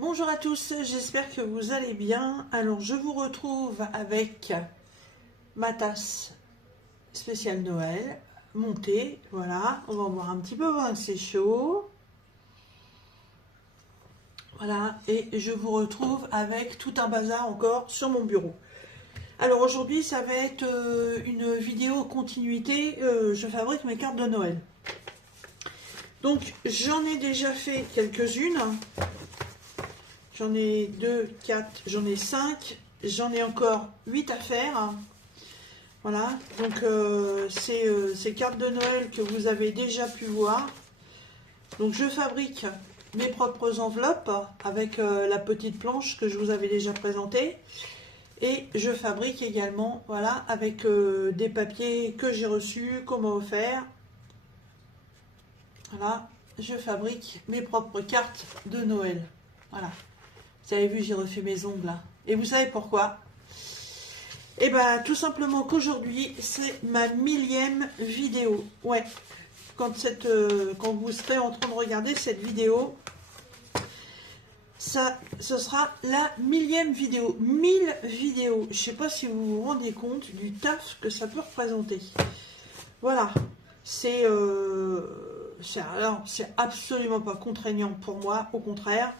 Bonjour à tous, j'espère que vous allez bien. Alors je vous retrouve avec ma tasse spéciale Noël montée. Voilà, on va boire un petit peu avant que c'est chaud. Voilà, et je vous retrouve avec tout un bazar encore sur mon bureau. Alors aujourd'hui ça va être une vidéo continuité, je fabrique mes cartes de Noël. Donc j'en ai déjà fait quelques-unes. J'en ai 2, 4, j'en ai 5, j'en ai encore 8 à faire. Voilà, donc ces cartes de Noël que vous avez déjà pu voir. Donc je fabrique mes propres enveloppes avec la petite planche que je vous avais déjà présentée. Et je fabrique également, voilà, avec des papiers que j'ai reçus, qu'on m'a offert. Voilà, je fabrique mes propres cartes de Noël. Voilà. Vous avez vu, j'ai refait mes ongles là. Et vous savez pourquoi? Eh bien, tout simplement qu'aujourd'hui, c'est ma 1000e vidéo. Ouais, quand vous serez en train de regarder cette vidéo, ce sera la 1000e vidéo. 1000 vidéos. Je ne sais pas si vous vous rendez compte du taf que ça peut représenter. Voilà. C'est absolument pas contraignant pour moi, au contraire.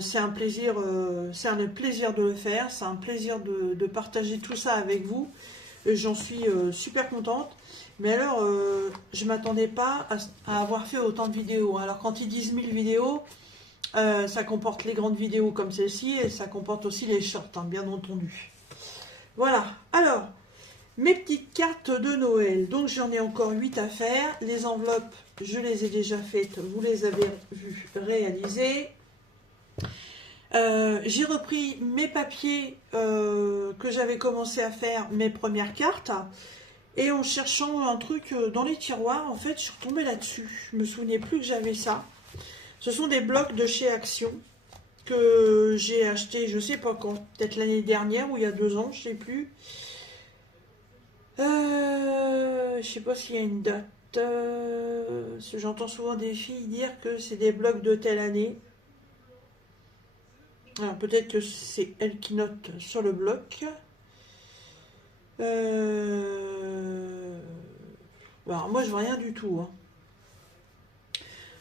C'est un plaisir de le faire, c'est un plaisir de partager tout ça avec vous. J'en suis super contente. Mais alors, je ne m'attendais pas à avoir fait autant de vidéos. Alors quand ils disent 1000 vidéos, ça comporte les grandes vidéos comme celle-ci et ça comporte aussi les shorts, hein, bien entendu. Voilà, alors, mes petites cartes de Noël. Donc j'en ai encore 8 à faire. Les enveloppes, je les ai déjà faites, vous les avez vues réalisées. J'ai repris mes papiers que j'avais commencé à faire, mes premières cartes, et en cherchant un truc dans les tiroirs, en fait, je suis retombée là-dessus. Je me souvenais plus que j'avais ça. Ce sont des blocs de chez Action que j'ai acheté, je sais pas quand, peut-être l'année dernière ou il y a 2 ans, je sais plus. Je sais pas s'il y a une date. J'entends souvent des filles dire que c'est des blocs de telle année. Alors peut-être que c'est elle qui note sur le bloc. Alors moi je vois rien du tout. Hein.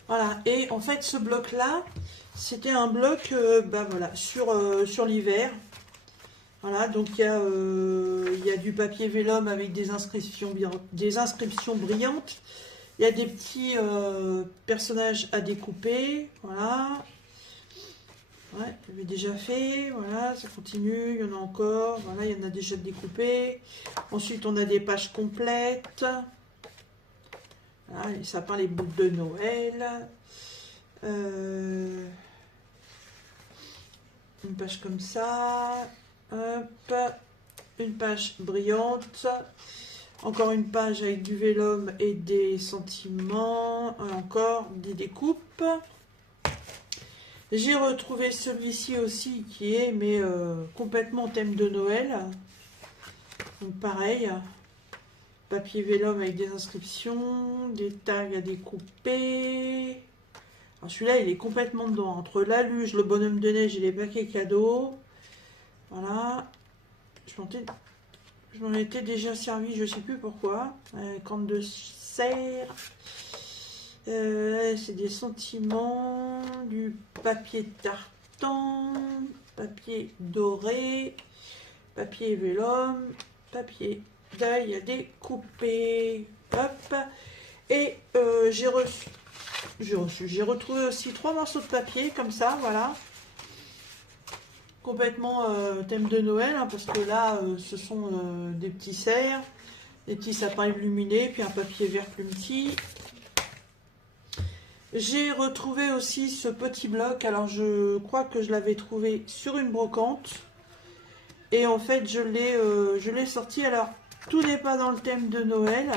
Voilà, et en fait ce bloc-là, c'était un bloc voilà, sur l'hiver. Voilà, donc il y a du papier vélum avec des inscriptions brillantes. Il y a des petits personnages à découper. Voilà. Ouais, j'avais déjà fait, voilà, ça continue, il y en a encore, voilà, il y en a déjà découpé. Ensuite, on a des pages complètes. Voilà, les sapins, les boucles de Noël. Une page comme ça. Hop, une page brillante. Encore une page avec du vélum et des sentiments. Encore des découpes. J'ai retrouvé celui-ci aussi qui est complètement thème de Noël. Donc pareil, papier vélum avec des inscriptions, des tags à découper. Alors celui-là il est complètement dedans, entre la luge, le bonhomme de neige et les paquets cadeaux. Voilà, je m'en étais déjà servi, je sais plus pourquoi. Corne de serre. C'est des sentiments, du papier tartan, papier doré, papier vélum, papier d'ail à découper. Hop. Et j'ai retrouvé aussi 3 morceaux de papier comme ça, voilà. Complètement thème de Noël, hein, parce que là, ce sont des petits cerfs, des petits sapins illuminés, puis un papier vert plus petit. J'ai retrouvé aussi ce petit bloc, alors je crois que je l'avais trouvé sur une brocante. Et en fait, je l'ai sorti. Alors, tout n'est pas dans le thème de Noël.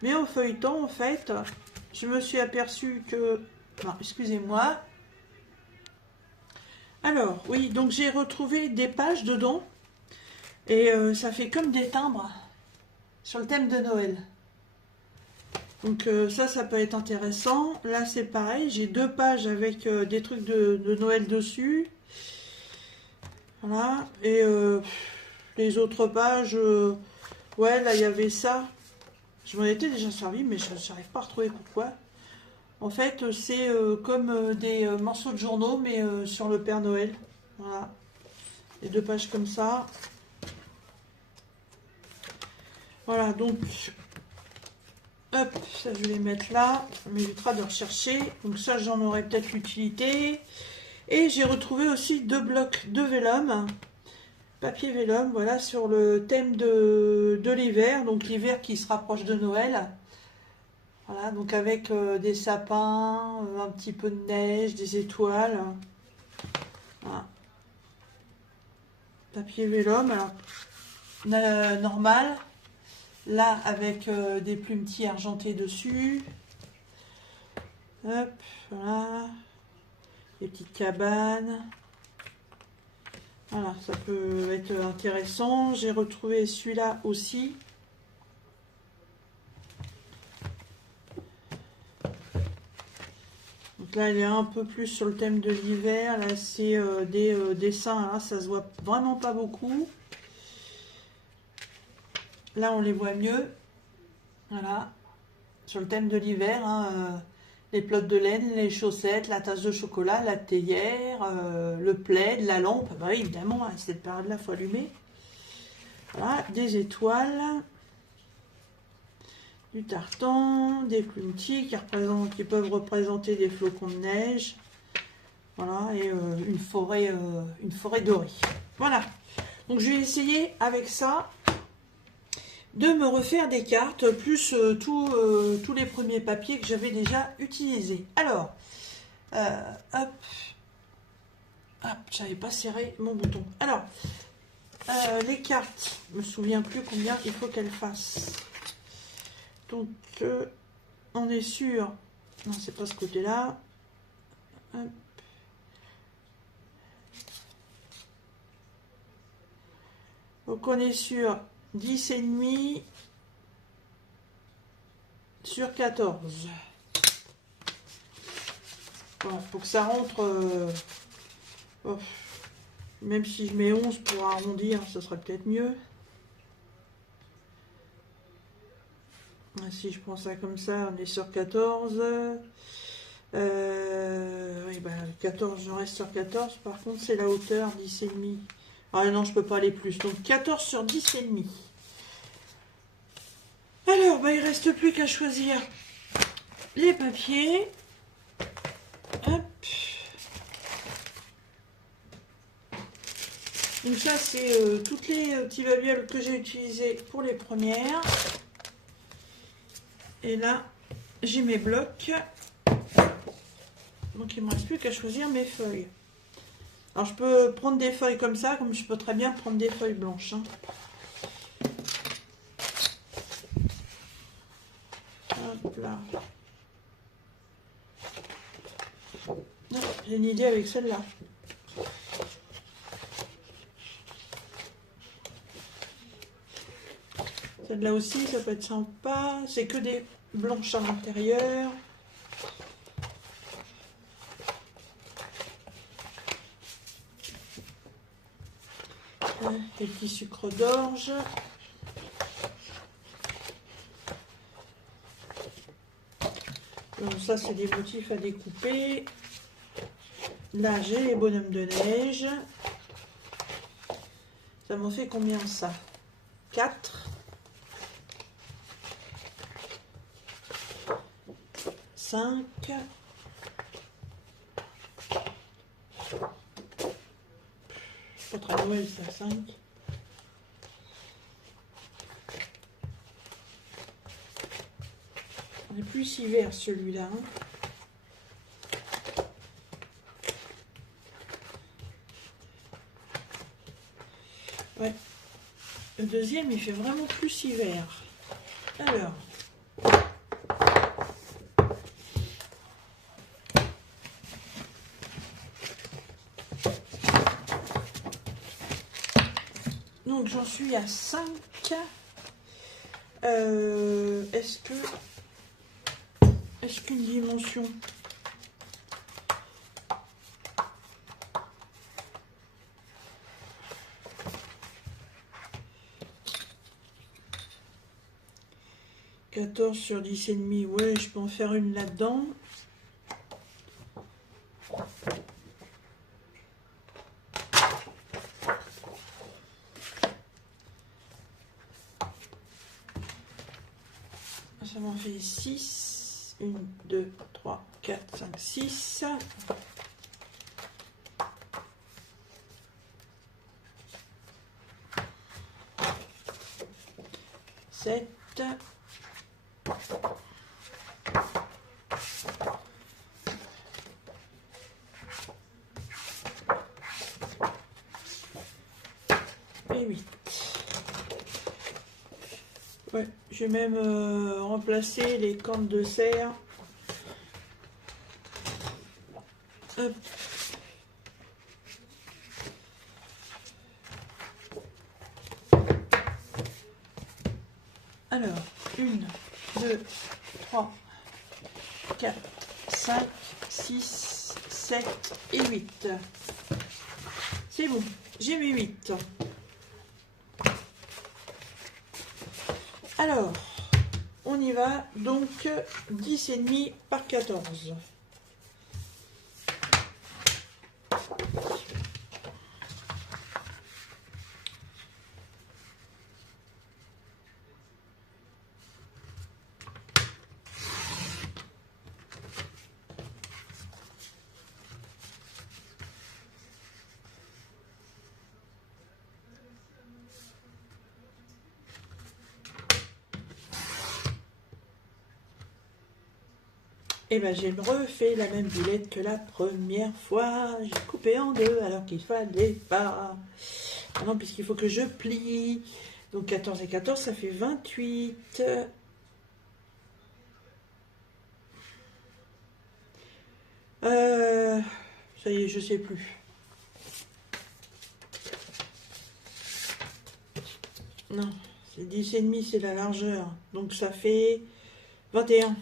Mais en feuilletant, en fait, je me suis aperçue que... Non, excusez-moi. Alors, oui, donc j'ai retrouvé des pages dedans. Et ça fait comme des timbres sur le thème de Noël. Donc ça peut être intéressant. Là c'est pareil, j'ai 2 pages avec des trucs de Noël dessus. Voilà. Et les autres pages, ouais là il y avait ça. Je m'en étais déjà servi mais je n'arrive pas à retrouver pourquoi. En fait c'est comme des morceaux de journaux mais sur le Père Noël. Voilà. Les 2 pages comme ça. Voilà donc... Hop, ça je vais les mettre là, ça m'évitera de rechercher, donc ça j'en aurai peut-être l'utilité. Et j'ai retrouvé aussi 2 blocs de vélum, papier vélum, voilà, sur le thème de l'hiver, donc l'hiver qui se rapproche de Noël. Voilà, donc avec des sapins, un petit peu de neige, des étoiles. Voilà. Papier vélum, alors normal. Là, avec des plumetis argentés dessus. Hop, voilà. Des petites cabanes. Voilà, ça peut être intéressant. J'ai retrouvé celui-là aussi. Donc là, il est un peu plus sur le thème de l'hiver. Là, c'est des dessins. Là, ça se voit vraiment pas beaucoup. Là, on les voit mieux. Voilà. Sur le thème de l'hiver, hein, les pelotes de laine, les chaussettes, la tasse de chocolat, la théière, le plaid, la lampe. Bah oui, évidemment, à cette période-là, il faut allumer. Voilà, des étoiles, du tartan, des plumetis qui peuvent représenter des flocons de neige. Voilà, et une forêt dorée. Voilà. Donc, je vais essayer avec ça de me refaire des cartes, plus tous les premiers papiers que j'avais déjà utilisés. Alors, hop, j'avais pas serré mon bouton. Alors, les cartes, je me souviens plus combien il faut qu'elles fassent. Donc, on est sûr, non, c'est pas ce côté-là. Donc, on est sur 10,5 sur 14. Bon, faut que ça rentre. Même si je mets 11 pour arrondir, ça serait peut-être mieux. Si je prends ça comme ça, on est sur 14. Oui, bah 14, je reste sur 14. Par contre, c'est la hauteur, 10,5. Ah non, je peux pas aller plus. Donc 14 sur 10,5. Alors, bah, il reste plus qu'à choisir les papiers. Hop. Donc ça, c'est toutes les petits babioles que j'ai utilisées pour les premières. Et là, j'ai mes blocs. Donc il ne me reste plus qu'à choisir mes feuilles. Alors je peux prendre des feuilles comme ça, comme je peux très bien prendre des feuilles blanches. Hein. Hop là. J'ai une idée avec celle-là. Celle-là aussi, ça peut être sympa. C'est que des blanches à l'intérieur. Des petits sucres d'orge. Donc ça, c'est des motifs à découper. Là, j'ai les bonhommes de neige. Ça m'en fait combien ça? 4. 5. Pas très Noël, ça, 5. On est plus hiver celui-là. Hein. Ouais. Le deuxième, il fait vraiment plus hiver. Alors. Donc j'en suis à 5. Est-ce que est-ce qu'une dimension... « 14 sur 10,5, ouais, je peux en faire une là-dedans. » Ça m'en fait 6. 1, 2, 3, 4, 5, 6. 7. Et 8. Ouais, je vais même remplacer les cornes de serre. Hop. Alors, 1, 2, 3, 4, 5, 6, 7 et 8. C'est bon, j'ai mis 8. Alors, on y va, donc 10,5 par 14. Et ben j'ai refait la même boulette que la première fois. J'ai coupé en deux alors qu'il fallait pas. Ah non, puisqu'il faut que je plie. Donc 14 et 14, ça fait 28. Ça y est, je sais plus. Non, c'est 10,5, c'est la largeur. Donc ça fait 21.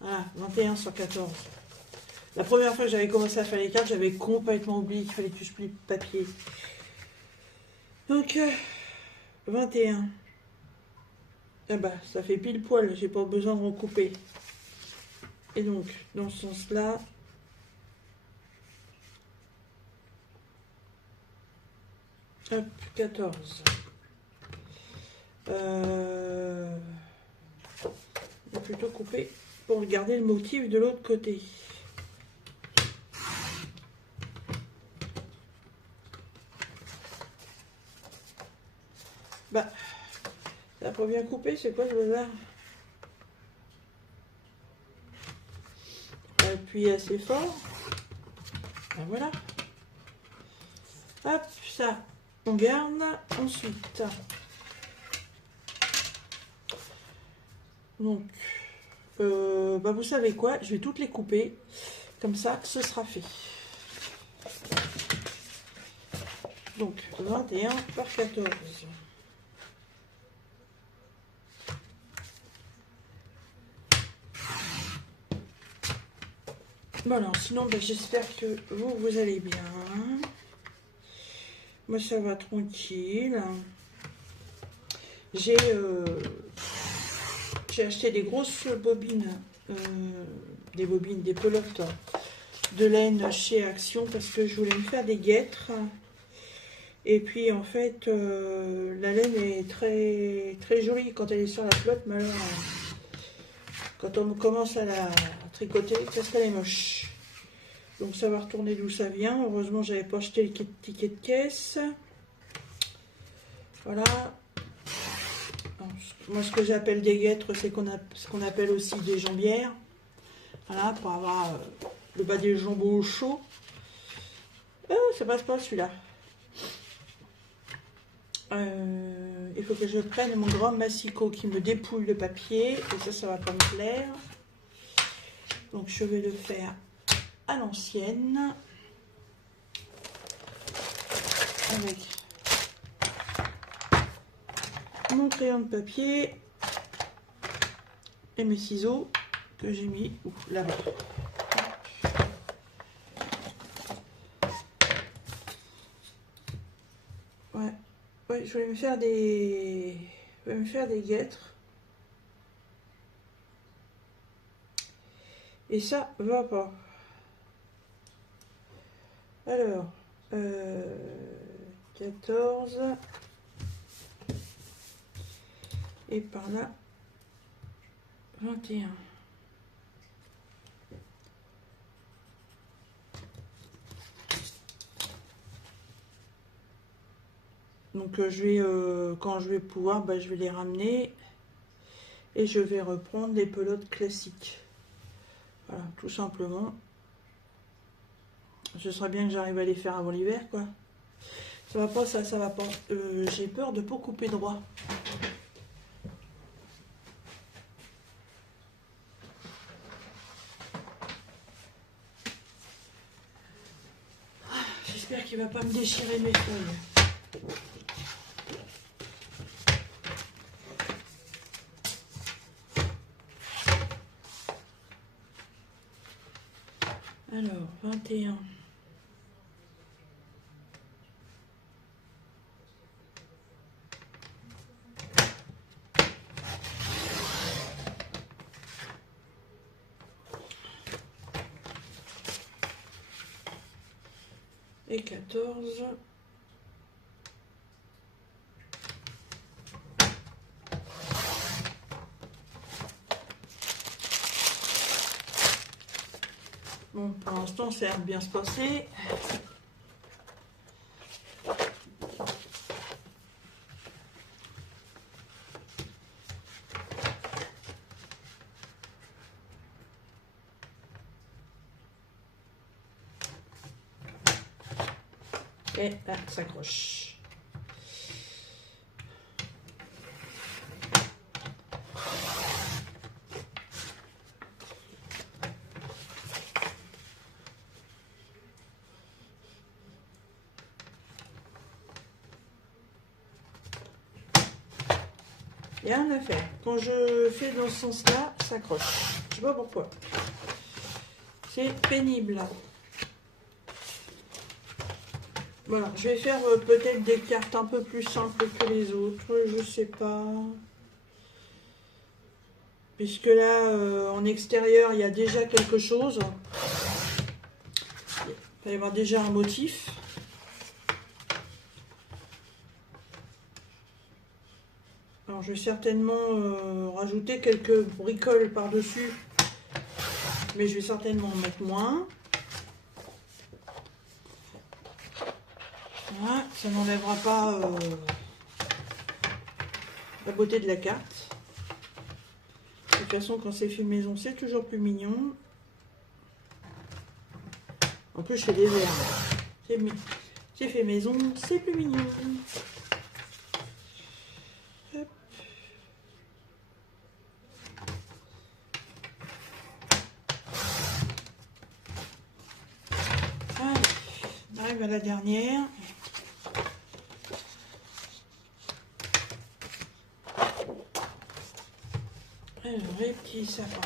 Voilà, 21 sur 14. La première fois que j'avais commencé à faire les cartes, j'avais complètement oublié qu'il fallait que je plie le papier. Donc, 21. Ah bah, ça fait pile poil, j'ai pas besoin de recouper. Et donc, dans ce sens-là, hop, 14. On va plutôt couper pour garder le motif de l'autre côté. Bah, ça n'a pas bien coupé, c'est quoi ce bazar? Appuie assez fort. Ben voilà. Hop, ça, on garde. Ensuite, donc, bah vous savez quoi, je vais toutes les couper. Comme ça, ce sera fait. Donc, 21 par 14. Voilà, sinon, ben, j'espère que vous allez bien. Moi, ça va tranquille. J'ai acheté des grosses bobines, des pelotes de laine chez Action parce que je voulais me faire des guêtres. Et puis, en fait, la laine est très, très jolie quand elle est sur la pelote, mais alors, quand on commence à la tricoter, qu'est-ce qu'elle est moche. Donc ça va retourner d'où ça vient. Heureusement, j'avais pas acheté le ticket de caisse. Voilà. Alors, moi, ce que j'appelle des guêtres, c'est ce qu'on appelle aussi des jambières. Voilà, pour avoir le bas des jambes au chaud. Ça passe pas celui-là. Il faut que je prenne mon grand massicot qui me dépouille le papier. Et ça va pas me plaire. Donc je vais le faire à l'ancienne. Avec mon crayon de papier et mes ciseaux. que j'ai mis là-bas. Ouais. Ouais, je vais me faire des guêtres. Et ça va pas. Alors, 14. Et par là, 21. Donc je vais, quand je vais pouvoir, bah, je vais les ramener et je vais reprendre les pelotes classiques. Voilà, tout simplement. Ce serait bien que j'arrive à les faire avant l'hiver, quoi. Ça va pas, ça va pas. J'ai peur de pas couper droit. J'espère qu'il va pas me déchirer mes feuilles. Alors, 21. Et 14. Bon, pour l'instant, ça a l'air de bien se passer. Et là, ça s'accroche. Il y a rien à faire. Quand je fais dans ce sens-là, ça accroche. Je sais pas pourquoi. C'est pénible. Voilà, je vais faire peut-être des cartes un peu plus simples que les autres, je sais pas. Puisque là, en extérieur, il y a déjà quelque chose. Il va y avoir déjà un motif. Alors, je vais certainement rajouter quelques bricoles par-dessus. Mais je vais certainement en mettre moins. Voilà, ça n'enlèvera pas la beauté de la carte. De toute façon, quand c'est fait maison, c'est toujours plus mignon. En plus, je fais des verres. C'est fait maison, c'est plus mignon. Hop. Allez, on arrive à la dernière. Alors, les petits sapins.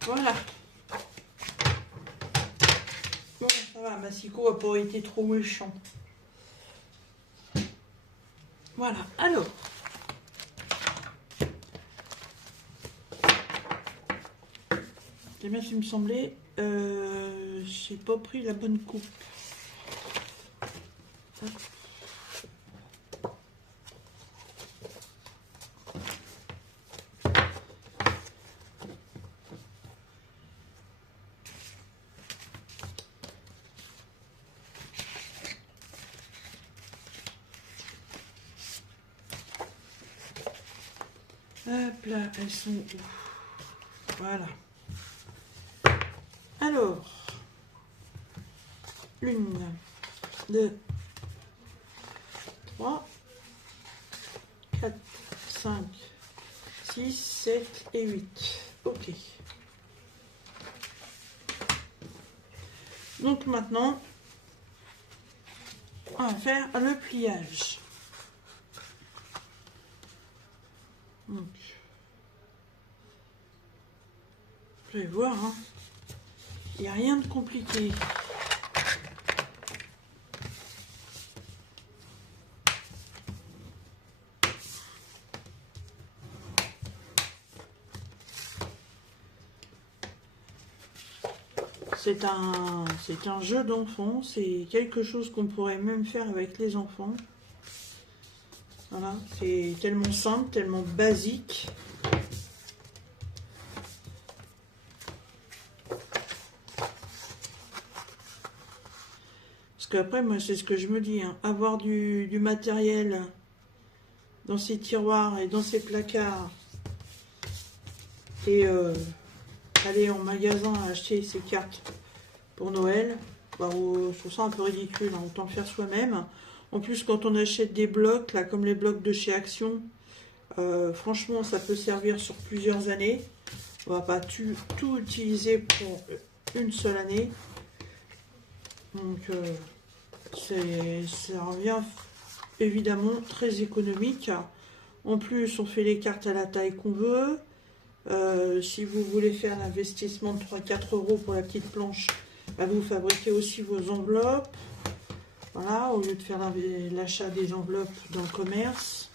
Voilà. Bon, ça va, Massicot n'a pas été trop méchant. Voilà, alors. C'est bien ce qui me semblait. J'ai pas pris la bonne coupe. Hop. Hop là, elles sont où? Voilà. Alors, 1, 2, 3, 4, 5, 6, 7 et 8. Ok. Donc maintenant, on va faire le pliage. Donc, vous allez voir, hein, il n'y a rien de compliqué. C'est un jeu d'enfant, c'est quelque chose qu'on pourrait même faire avec les enfants. Voilà, c'est tellement simple, tellement basique. Parce qu'après, moi, c'est ce que je me dis, hein, avoir du matériel dans ces tiroirs et dans ces placards et aller en magasin acheter ces cartes pour Noël, bah, je trouve ça un peu ridicule, hein, autant le faire soi-même. En plus, quand on achète des blocs, là, comme les blocs de chez Action, franchement, ça peut servir sur plusieurs années. On va pas tout utiliser pour une seule année. Donc, ça revient évidemment très économique. En plus, on fait les cartes à la taille qu'on veut. Si vous voulez faire l'investissement de 3-4 € pour la petite planche, bah, vous fabriquez aussi vos enveloppes. Voilà, au lieu de faire l'achat des enveloppes dans le commerce.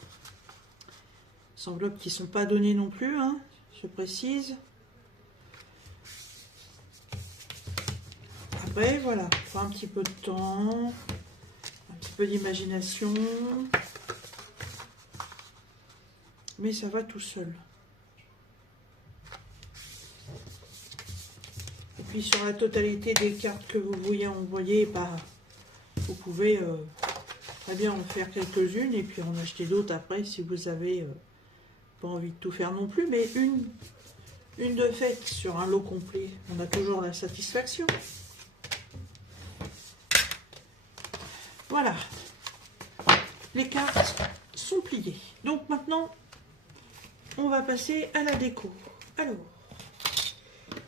Des enveloppes qui ne sont pas données non plus, hein, je précise. Après, voilà, il faut un petit peu de temps, un petit peu d'imagination. Mais ça va tout seul. Et puis sur la totalité des cartes que vous voyez envoyer, bah, vous pouvez très bien en faire quelques-unes et puis en acheter d'autres après si vous avez pas envie de tout faire non plus. Mais une de faite sur un lot complet, on a toujours la satisfaction. Voilà, les cartes sont pliées. Donc maintenant, on va passer à la déco. Alors,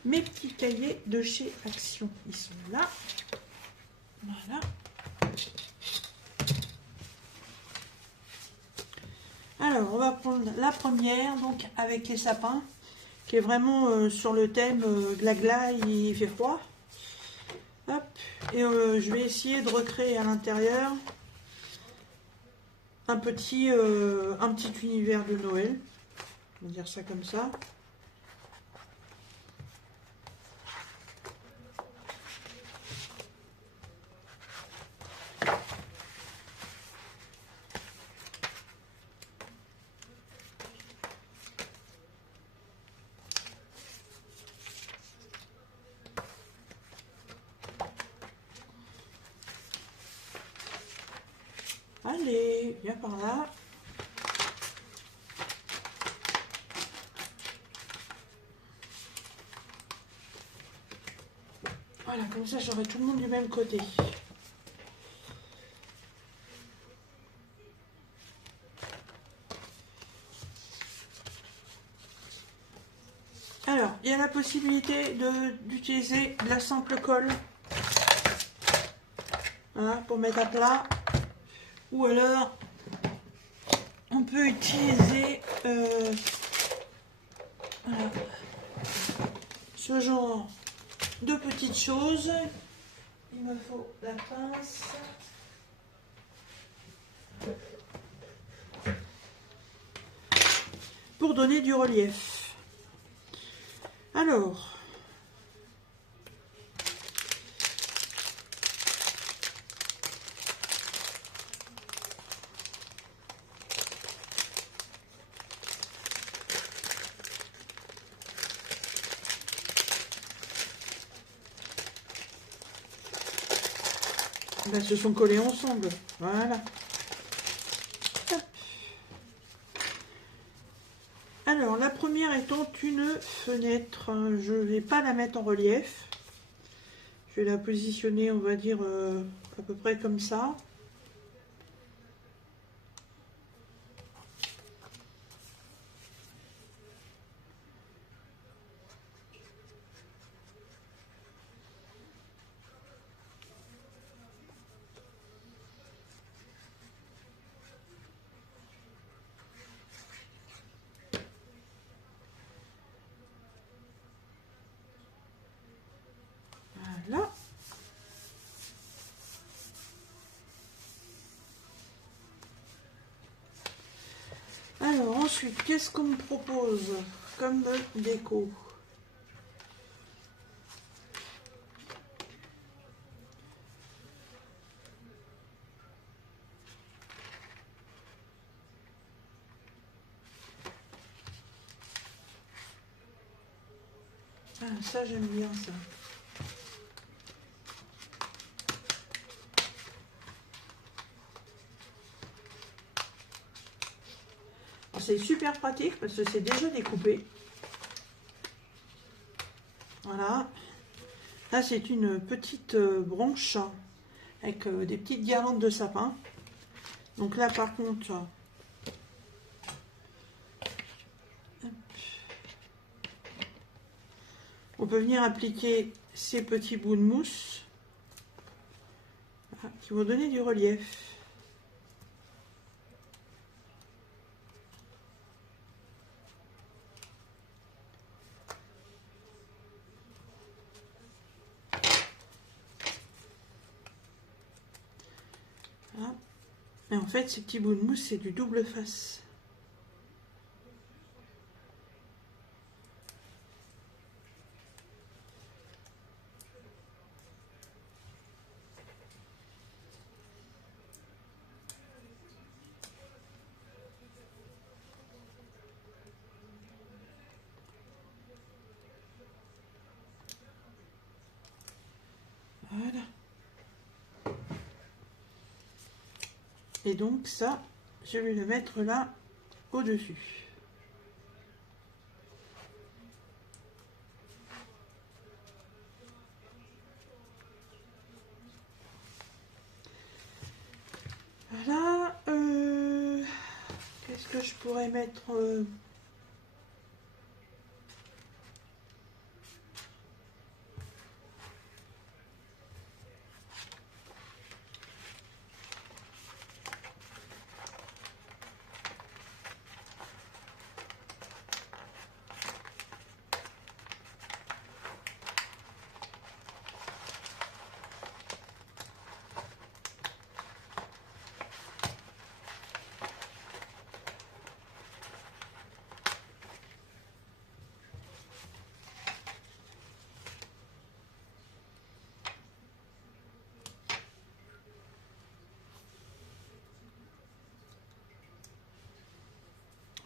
mes petits cahiers de chez Action, ils sont là. Voilà. Alors, on va prendre la première, donc avec les sapins, qui est vraiment sur le thème gla-gla, il fait froid. Hop. Et je vais essayer de recréer à l'intérieur un petit univers de Noël. On va dire ça comme ça. Allez, viens par là. Voilà, comme ça j'aurai tout le monde du même côté. Alors, il y a la possibilité d'utiliser de la simple colle, voilà, pour mettre à plat. Ou alors, on peut utiliser voilà, ce genre de petites choses. Il me faut la pince. Pour donner du relief. Alors, ben, se sont collés ensemble. Voilà. Hop. Alors, la première étant une fenêtre. Je ne vais pas la mettre en relief. Je vais la positionner, on va dire, à peu près comme ça. Ensuite, qu'est-ce qu'on me propose comme déco? Ah, ça j'aime bien ça. C'est super pratique parce que c'est déjà découpé. Voilà. Là, c'est une petite branche avec des petites guirlandes de sapin. Donc là, par contre, on peut venir appliquer ces petits bouts de mousse qui vont donner du relief. Voilà. Et en fait, ces petits bouts de mousse, c'est du double face. Voilà. Et donc ça, je vais le mettre là, au-dessus. Voilà. Qu'est-ce que je pourrais mettre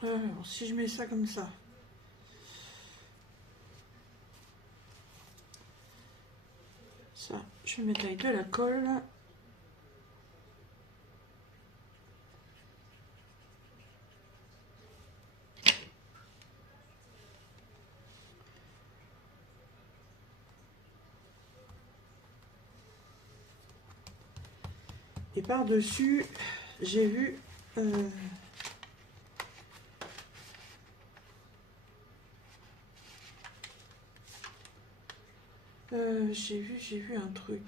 alors, si je mets ça comme ça. Ça, je vais mettre avec de la colle. Et par-dessus, j'ai vu j'ai vu un truc.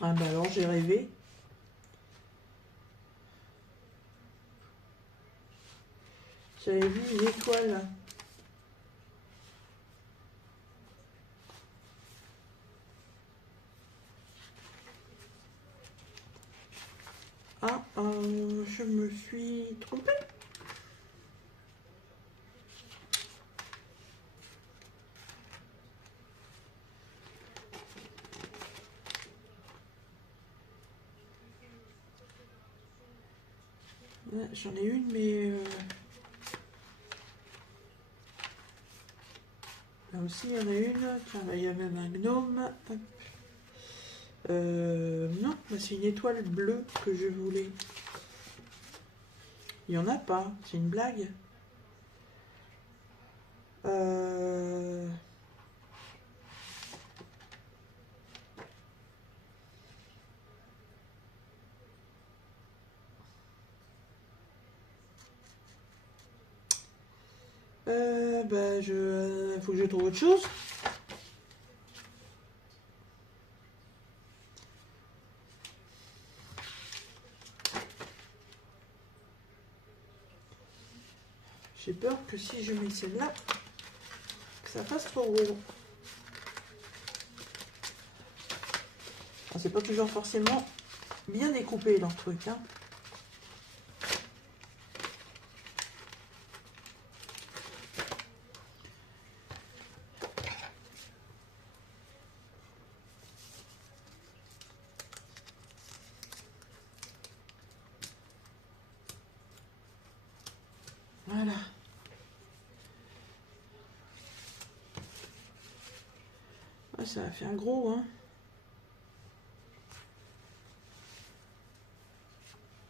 Ah bah alors j'ai rêvé. J'avais vu une étoile. Ah, je me suis trompée. Ouais, j'en ai une, mais là aussi il y en a une. Tiens, là, il y a même un gnome. Hop. Non, c'est une étoile bleue que je voulais. Il n'y en a pas, c'est une blague. Bah, faut que je trouve autre chose. J'ai peur que si je mets celle-là, ça fasse trop gros. C'est pas toujours forcément bien découpé leur truc, hein. Voilà. Ah, ça va faire gros, hein.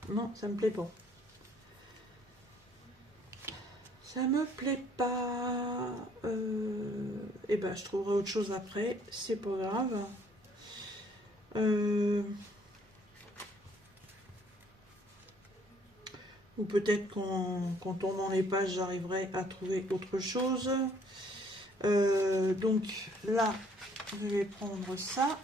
Non, ça me plaît pas. Ça me plaît pas. Et ben, je trouverai autre chose après. C'est pas grave. Ou peut-être qu'en tournant les pages, j'arriverai à trouver autre chose. Donc là, je vais prendre ça.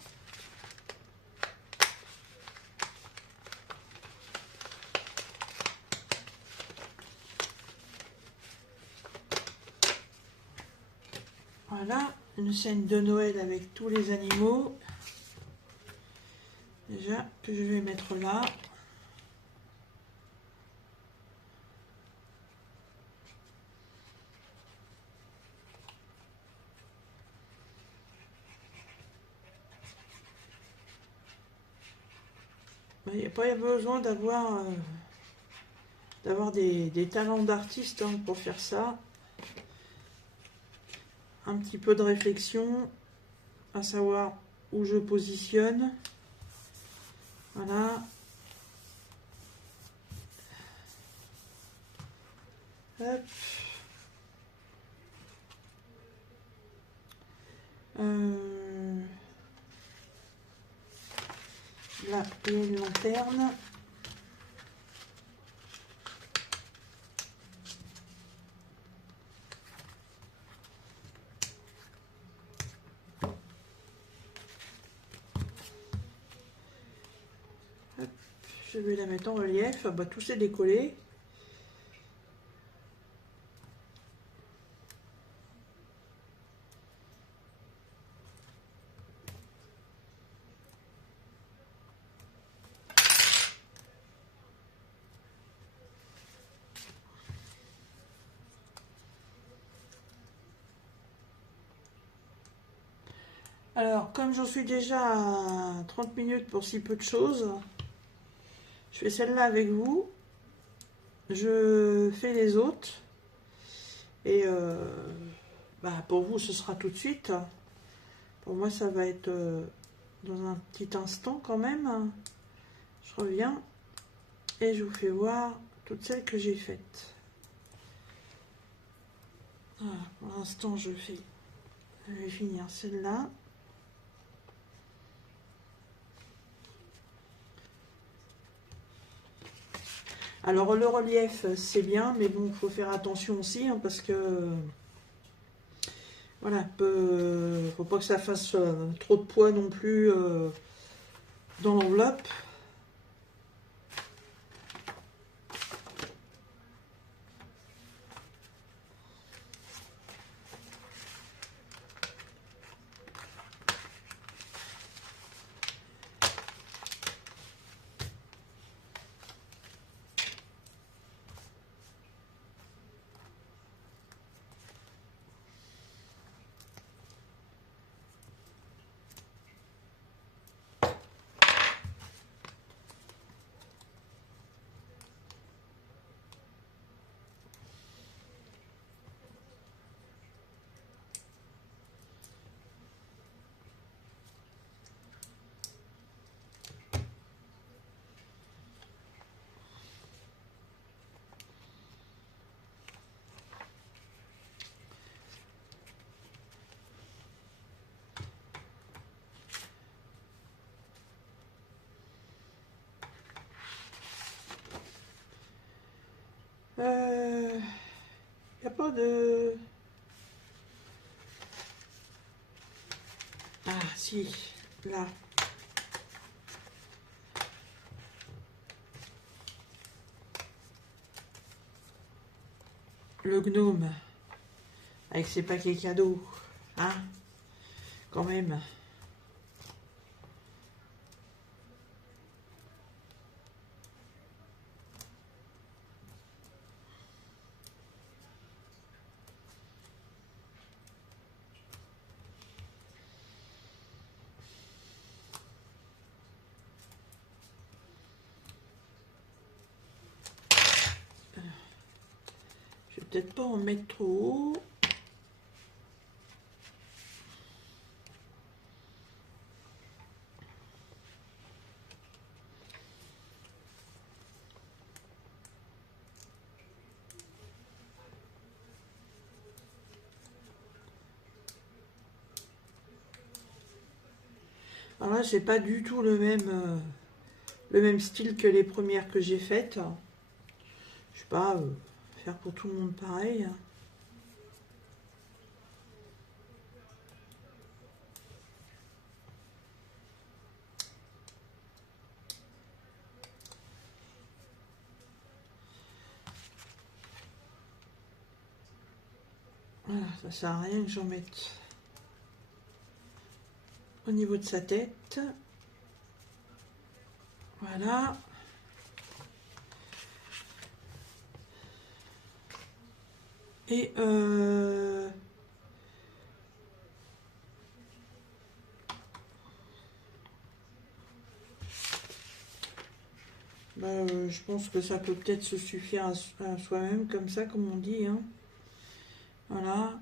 Voilà, une scène de Noël avec tous les animaux. Déjà, que je vais mettre là. Il n'y a pas besoin d'avoir des talents d'artiste, hein, pour faire ça. Un petit peu de réflexion, à savoir où je positionne. Voilà. Hop. Là, il y a une lanterne. Hop. Je vais la mettre en relief. Ah bah, tout s'est décollé. Alors, comme j'en suis déjà à 30 minutes pour si peu de choses, je fais celle-là avec vous. Je fais les autres. Et bah, pour vous, ce sera tout de suite. Pour moi, ça va être dans un petit instant quand même. Je reviens et je vous fais voir toutes celles que j'ai faites. Voilà, pour l'instant, je vais finir celle-là. Alors le relief c'est bien, mais bon, il faut faire attention aussi, hein, parce que voilà, faut pas que ça fasse trop de poids non plus dans l'enveloppe. Il n'y a pas de... Ah si, là. Le gnome. avec ses paquets cadeaux, hein, quand même. Je vais peut-être pas en mettre trop haut. Alors là, c'est pas du tout le même style que les premières que j'ai faites. Je sais pas, faire pour tout le monde pareil. Voilà, ça sert à rien que j'en mette au niveau de sa tête. Voilà. Et je pense que ça peut peut-être se suffire à soi-même, comme ça, comme on dit, hein. Voilà.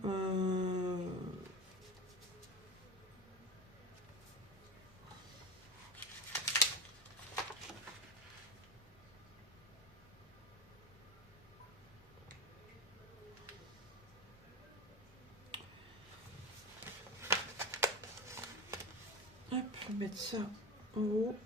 Hop, je vais mettre ça en haut.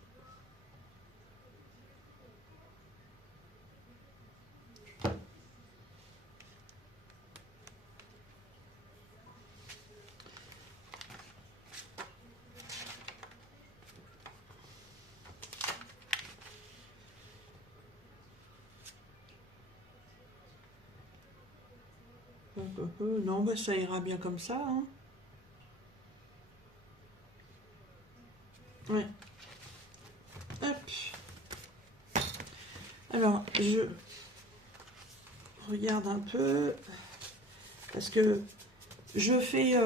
Non, bah ça ira bien comme ça, hein. Ouais. Hop. Alors, je regarde un peu, parce que je fais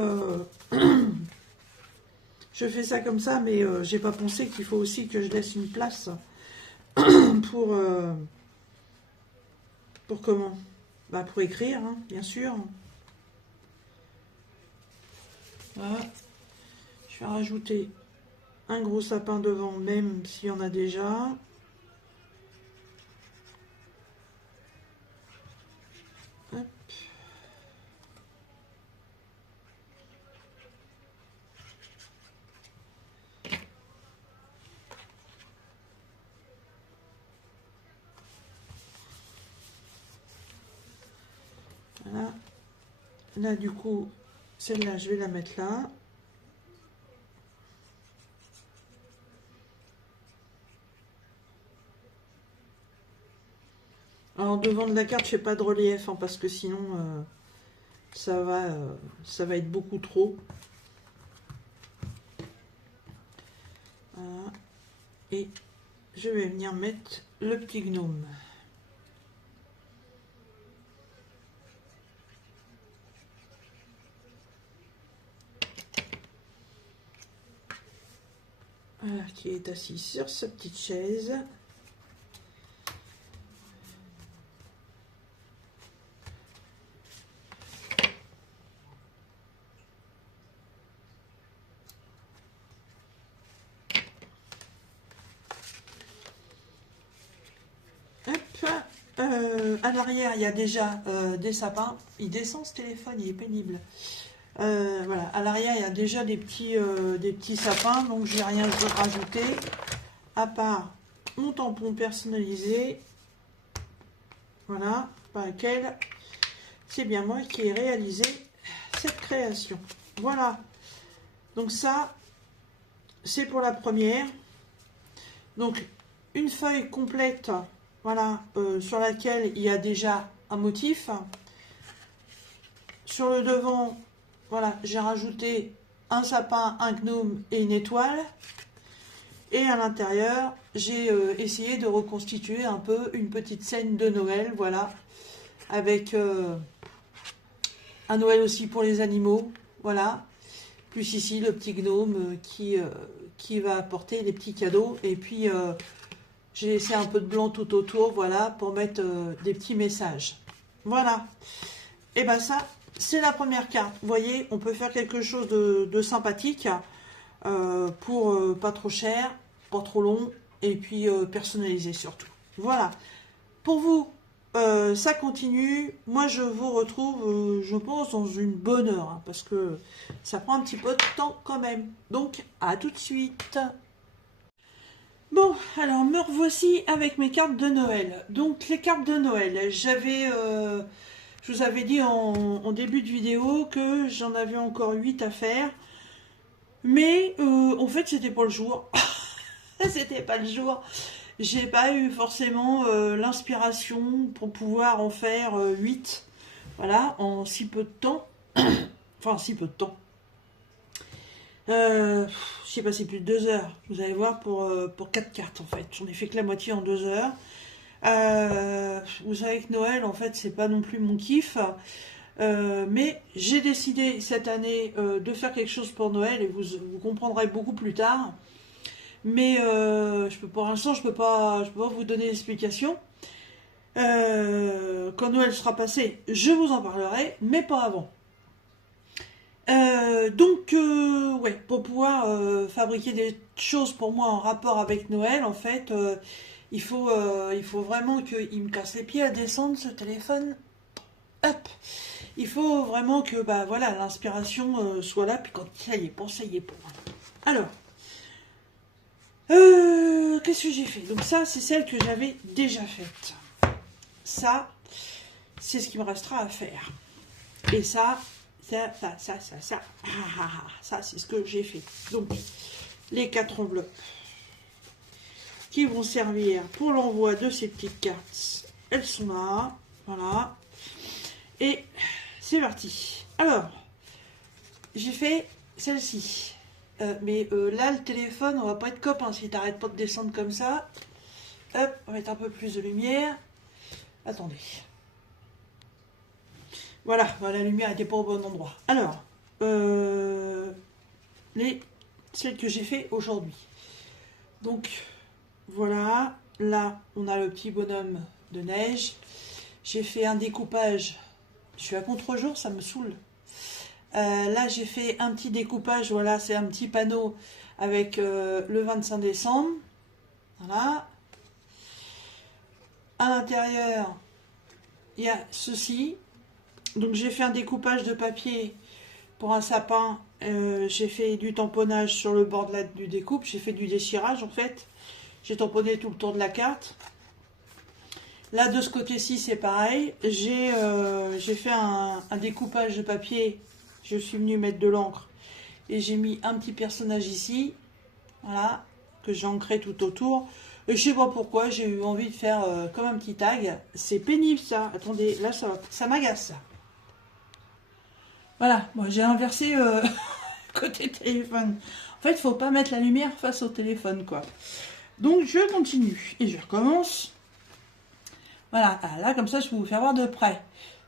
je fais ça comme ça, mais j'ai pas pensé qu'il faut aussi que je laisse une place pour comment? Bah pour écrire, hein, bien sûr. Voilà. Je vais rajouter un gros sapin devant, même s'il y en a déjà. Hop. Voilà. Là, du coup, celle-là, je vais la mettre là. Alors, devant de la carte, je fais pas de relief, hein, parce que sinon, ça va être beaucoup trop. Voilà. Et je vais venir mettre le petit gnome. Voilà, qui est assis sur sa petite chaise. À l'arrière, il y a déjà des sapins. Il descend ce téléphone, il est pénible. Voilà, à l'arrière, il y a déjà des petits sapins, donc je n'ai rien rajouté, à part mon tampon personnalisé. Voilà, par lequel c'est bien moi qui ai réalisé cette création. Voilà, donc ça, c'est pour la première. Donc, une feuille complète, voilà, sur laquelle il y a déjà un motif. sur le devant, voilà, j'ai rajouté un sapin, un gnome et une étoile. Et à l'intérieur, j'ai essayé de reconstituer un peu une petite scène de Noël, voilà, avec un Noël aussi pour les animaux, voilà. Plus ici, le petit gnome qui va apporter les petits cadeaux. Et puis, j'ai laissé un peu de blanc tout autour, voilà, pour mettre des petits messages. Voilà. Et ben ça, c'est la première carte. Vous voyez, on peut faire quelque chose de sympathique pour pas trop cher, pas trop long, et puis personnalisé surtout. Voilà. Pour vous, ça continue. Moi, je vous retrouve, je pense, dans une bonne heure, hein, parce que ça prend un petit peu de temps quand même. Donc, à tout de suite. Bon, alors me revoici avec mes cartes de Noël. Donc, les cartes de Noël, je vous avais dit en début de vidéo que j'en avais encore 8 à faire. Mais, en fait, c'était pas le jour. C'était pas le jour. J'ai pas eu forcément l'inspiration pour pouvoir en faire 8. Voilà, en si peu de temps. Enfin, si peu de temps. J'ai passé plus de 2 heures. Vous allez voir pour 4 cartes en fait. J'en ai fait que la moitié en 2 heures. Vous savez que Noël, en fait, c'est pas non plus mon kiff. Mais j'ai décidé cette année de faire quelque chose pour Noël et vous comprendrez beaucoup plus tard. Mais pour l'instant, je peux pas vous donner d'explication. Quand Noël sera passé, je vous en parlerai, mais pas avant. Ouais, pour pouvoir fabriquer des choses pour moi en rapport avec Noël, en fait, il faut vraiment qu'il me casse les pieds à descendre ce téléphone. Hop! Il faut vraiment que bah voilà, l'inspiration soit là, puis quand ça y est pour. Alors, qu'est-ce que j'ai fait? Donc ça, c'est celle que j'avais déjà faite. Ça, c'est ce qui me restera à faire. Et ça, ça, c'est ce que j'ai fait. Donc, les 4 enveloppes qui vont servir pour l'envoi de ces petites cartes, elles sont là. Voilà. Et c'est parti. Alors, j'ai fait celle-ci. Mais là, le téléphone, on va pas être copains si t'arrêtes pas de descendre comme ça. Hop, on va mettre un peu plus de lumière. Attendez. Voilà, la lumière n'était pas au bon endroit. Alors, celles que j'ai fait aujourd'hui. Donc, voilà. Là, on a le petit bonhomme de neige. J'ai fait un découpage. Je suis à contre-jour, ça me saoule. Là, j'ai fait un petit découpage. Voilà, c'est un petit panneau avec le 25 décembre. Voilà. À l'intérieur, il y a ceci. Donc, j'ai fait un découpage de papier pour un sapin. J'ai fait du tamponnage sur le bord du découpe. J'ai fait du déchirage, en fait. J'ai tamponné tout le tour de la carte. Là, de ce côté-ci, c'est pareil. J'ai fait un découpage de papier. Je suis venue mettre de l'encre. Et j'ai mis un petit personnage ici. Voilà. Que j'ai ancré tout autour. Et je sais pas pourquoi, j'ai eu envie de faire comme un petit tag. C'est pénible, ça. Attendez, là, ça m'agace, ça. Voilà. Bon, j'ai inversé côté téléphone. En fait, il faut pas mettre la lumière face au téléphone, quoi. Donc, je continue. Et je recommence. Voilà, là comme ça je peux vous faire voir de près.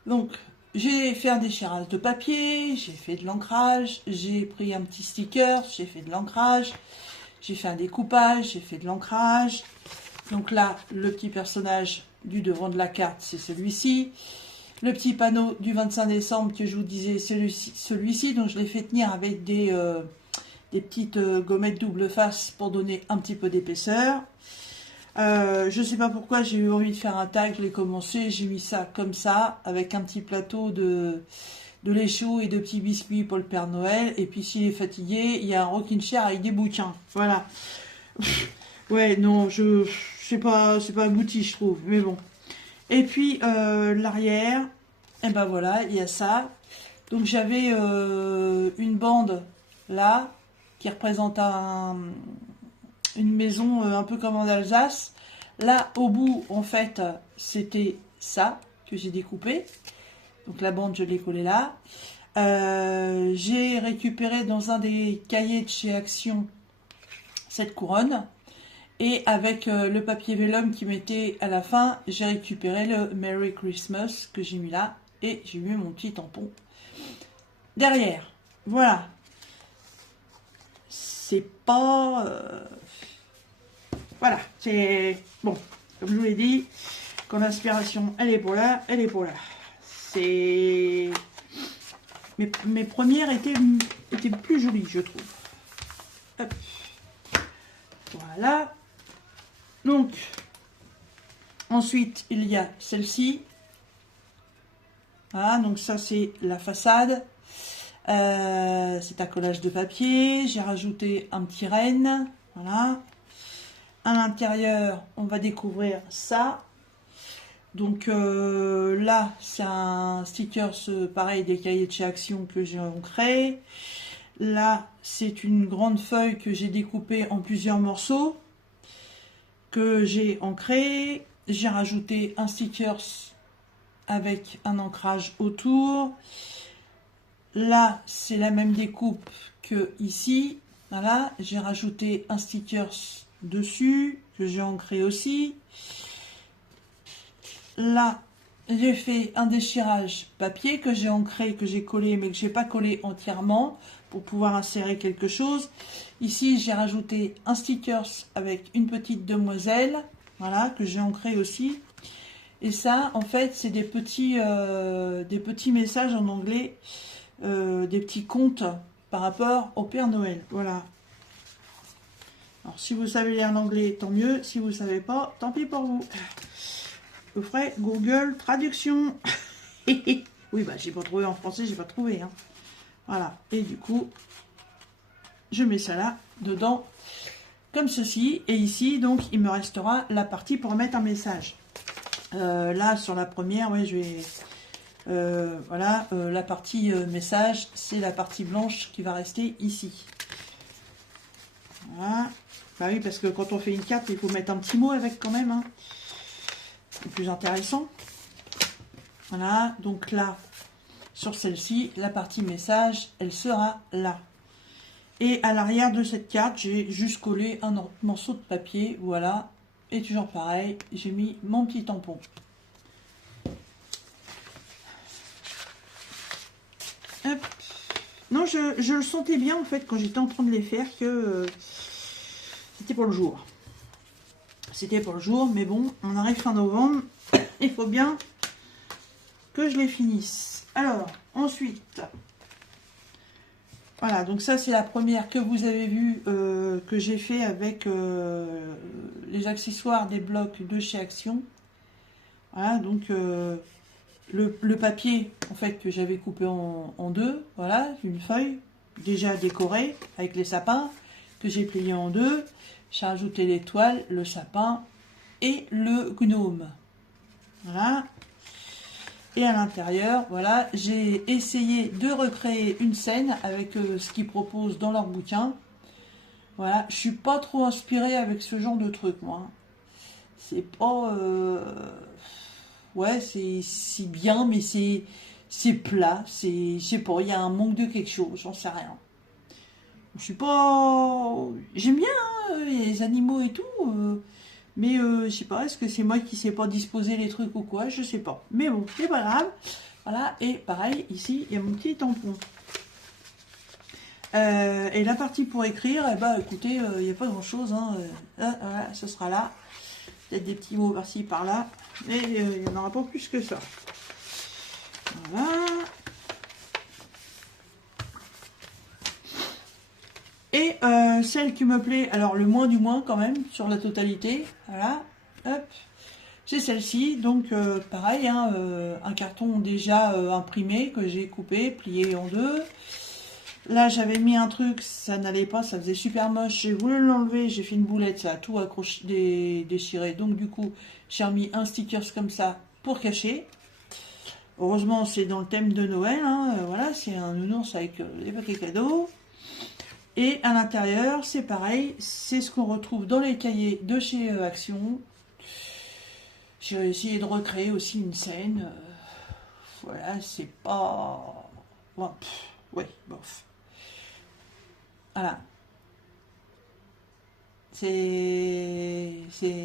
Donc j'ai fait un déchirage de papier, j'ai fait de l'ancrage, j'ai pris un petit sticker, j'ai fait de l'ancrage, j'ai fait un découpage, j'ai fait de l'ancrage. Donc là, le petit personnage du devant de la carte, c'est celui-ci. Le petit panneau du 25 décembre que je vous disais, celui-ci, donc je l'ai fait tenir avec des petites gommettes double face pour donner un petit peu d'épaisseur. Je sais pas pourquoi j'ai eu envie de faire un tag, je l'ai commencé, j'ai mis ça comme ça, avec un petit plateau de lait chaud et de petits biscuits pour le Père Noël. Et puis s'il est fatigué, il y a un rocking chair avec des bouquins. Voilà. Ouais, non, c'est pas abouti, je trouve, mais bon. Et puis l'arrière, et ben voilà, il y a ça. Donc j'avais une bande là qui représente une maison un peu comme en Alsace. Là, au bout, en fait, c'était ça que j'ai découpé. Donc la bande, je l'ai collée là. J'ai récupéré dans un des cahiers de chez Action cette couronne. Et avec le papier vélum qui mettait à la fin, j'ai récupéré le Merry Christmas que j'ai mis là. Et j'ai mis mon petit tampon derrière. Voilà. C'est pas... Voilà. C'est... Bon, comme je vous l'ai dit, quand l'inspiration, elle est pour là, elle est pour là. C'est... Mes premières étaient plus jolies, je trouve. Hop. Voilà. Donc, ensuite, il y a celle-ci. Voilà, donc ça, c'est la façade. C'est un collage de papier. J'ai rajouté un petit renne. Voilà. À l'intérieur, on va découvrir ça. Donc là, c'est un sticker pareil des cahiers de chez Action que j'ai ancré. Là, c'est une grande feuille que j'ai découpée en plusieurs morceaux, que j'ai ancré. J'ai rajouté un sticker avec un ancrage autour. Là, c'est la même découpe que ici. Voilà, j'ai rajouté un sticker dessus, que j'ai ancré aussi. Là, j'ai fait un déchirage papier que j'ai ancré, que j'ai collé, mais que j'ai pas collé entièrement pour pouvoir insérer quelque chose. Ici, j'ai rajouté un sticker avec une petite demoiselle, voilà, que j'ai ancré aussi. Et ça, en fait, c'est des petits messages en anglais, des petits contes par rapport au Père Noël. Voilà. Alors, si vous savez lire l'anglais, tant mieux. Si vous ne savez pas, tant pis pour vous. Je ferai Google Traduction. Oui, bah, j'ai pas trouvé en français, j'ai pas trouvé. Hein. Voilà. Et du coup, je mets ça là, dedans, comme ceci. Et ici, donc, il me restera la partie pour mettre un message. Là, sur la première, ouais, je vais... voilà, la partie message, c'est la partie blanche qui va rester ici. Voilà. Bah oui, parce que quand on fait une carte, il faut mettre un petit mot avec quand même. Hein. C'est plus intéressant. Voilà, donc là, sur celle-ci, la partie message, elle sera là. Et à l'arrière de cette carte, j'ai juste collé un morceau de papier, voilà. Et toujours pareil, j'ai mis mon petit tampon. Hop. Non, je le sentais bien en fait quand j'étais en train de les faire que c'était pour le jour. C'était pour le jour, mais bon, on arrive fin novembre. Il faut bien que je les finisse. Alors, ensuite, voilà, donc ça c'est la première que vous avez vue, que j'ai fait avec les accessoires des blocs de chez Action. Voilà, donc le papier en fait que j'avais coupé en deux, voilà, une feuille déjà décorée avec les sapins que j'ai plié en deux. J'ai rajouté l'étoile, le sapin et le gnome. Voilà. Et à l'intérieur, voilà, j'ai essayé de recréer une scène avec ce qu'ils proposent dans leur bouquin. Voilà, je suis pas trop inspirée avec ce genre de truc, moi. C'est pas... Ouais, c'est bien, mais c'est plat. Je sais pas, il y a un manque de quelque chose, j'en sais rien. Je suis pas... J'aime bien hein, les animaux et tout, mais je sais pas, est-ce que c'est moi qui sais pas disposer les trucs ou quoi, je sais pas. Mais bon, c'est pas grave. Voilà, et pareil, ici, il y a mon petit tampon. Et la partie pour écrire, eh ben, écoutez, il n'y a pas grand-chose. Hein, voilà, ce sera là. Peut-être des petits mots par-ci, par-là. Mais il n'y en aura pas plus que ça. Voilà. Et celle qui me plaît, alors le moins du moins quand même, sur la totalité, voilà, hop, c'est celle-ci, donc pareil, hein, un carton déjà imprimé que j'ai coupé, plié en deux. Là j'avais mis un truc, ça n'allait pas, ça faisait super moche, j'ai voulu l'enlever, j'ai fait une boulette, ça a tout accroché, déchiré, donc du coup j'ai remis un sticker comme ça pour cacher. Heureusement c'est dans le thème de Noël, hein, voilà, c'est un nounours avec des paquets cadeaux. Et à l'intérieur, c'est pareil, c'est ce qu'on retrouve dans les cahiers de chez Action. J'ai essayé de recréer aussi une scène. voilà, c'est pas... Bon, ouais, bof. Voilà.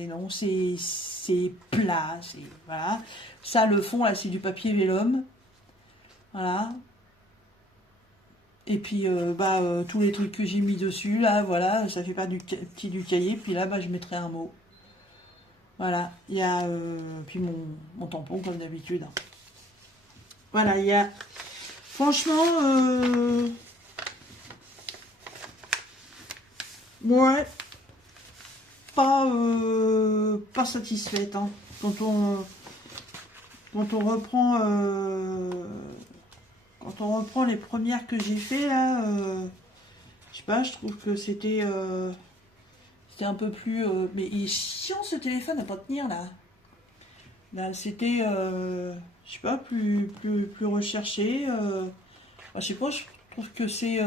Non, c'est plat, c'est... Voilà. Ça, le fond, là, c'est du papier vélum. Voilà. Et puis, tous les trucs que j'ai mis dessus, là, voilà, ça fait pas du cahier. Puis là, je mettrai un mot. Voilà, il y a puis mon tampon comme d'habitude. Voilà, il y a franchement ouais, pas satisfaite hein. Quand on reprend les premières que j'ai fait là, je sais pas, je trouve que c'était un peu plus... mais il est chiant ce téléphone à pas tenir là. Là c'était, je sais pas, plus recherché. Je sais pas, je trouve que c'est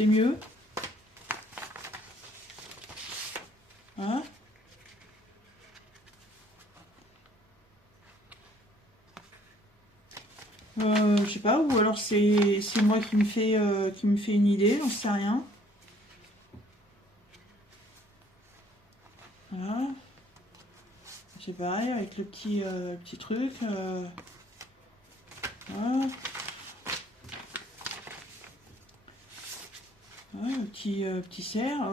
mieux. Hein? Je sais pas, ou alors c'est moi qui me fait une idée, j'en sais rien. Voilà. C'est pareil avec le petit truc. Voilà. Voilà, le petit cerf.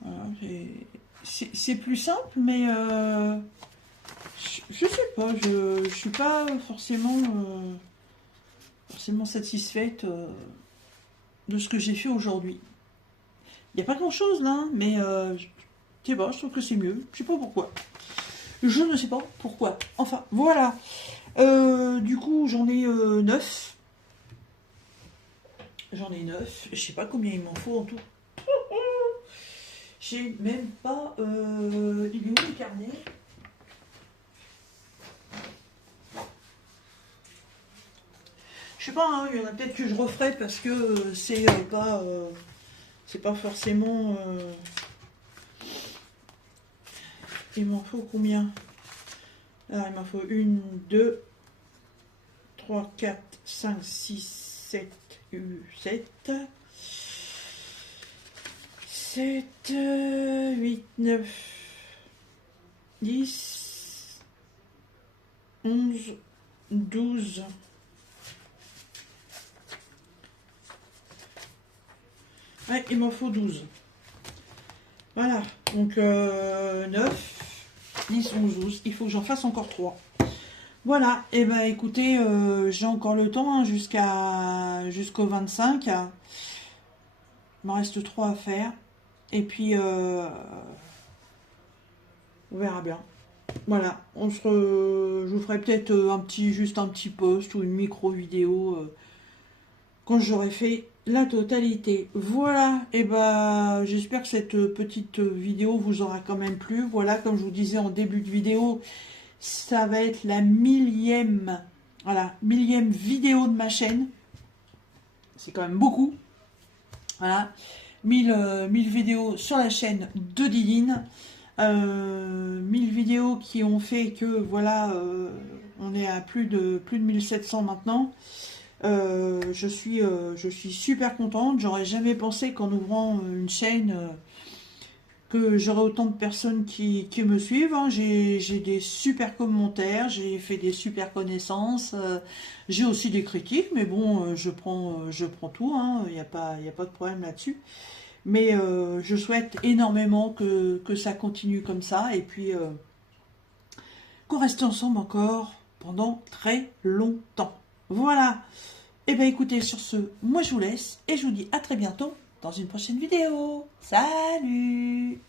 Voilà, c'est plus simple, mais je sais pas, je suis pas forcément satisfaite de ce que j'ai fait aujourd'hui. Il n'y a pas grand chose là, hein, mais je sais pas, je trouve que c'est mieux. Je sais pas pourquoi. Je ne sais pas pourquoi. Enfin, voilà. Du coup, j'en ai 9. J'en ai 9. Je sais pas combien il m'en faut en tout. J'ai même pas... il est où le carnet? Je sais pas, hein, il y en a peut-être que je referai parce que c'est pas forcément... il m'en faut combien? Alors, il m'en faut 1, 2, 3, 4, 5, 6, 7, 7. 7, 8, 9, 10, 11, 12. Ouais, il m'en faut 12. Voilà, donc 9, 10, 11, 12. Il faut que j'en fasse encore 3. Voilà, et ben écoutez, j'ai encore le temps hein, jusqu'au 25. Il m'en reste 3 à faire. Et puis, on verra bien. Voilà, je vous ferai peut-être juste un petit post ou une micro-vidéo quand j'aurai fait la totalité. Voilà, et ben j'espère que cette petite vidéo vous aura quand même plu. Voilà, comme je vous disais en début de vidéo, ça va être la millième vidéo de ma chaîne. C'est quand même beaucoup. Voilà. 1000 vidéos sur la chaîne de Didine, 1000 vidéos qui ont fait que voilà, on est à plus de 1700 maintenant. Je suis super contente. J'aurais jamais pensé qu'en ouvrant une chaîne que j'aurais autant de personnes qui me suivent. Hein. J'ai des super commentaires, j'ai fait des super connaissances, j'ai aussi des critiques, mais bon, je prends tout, hein. Il n'y a pas de problème là-dessus. Mais je souhaite énormément que ça continue comme ça, et puis qu'on reste ensemble encore pendant très longtemps. Voilà. Et bien écoutez, sur ce, moi je vous laisse, et je vous dis à très bientôt dans une prochaine vidéo. Salut!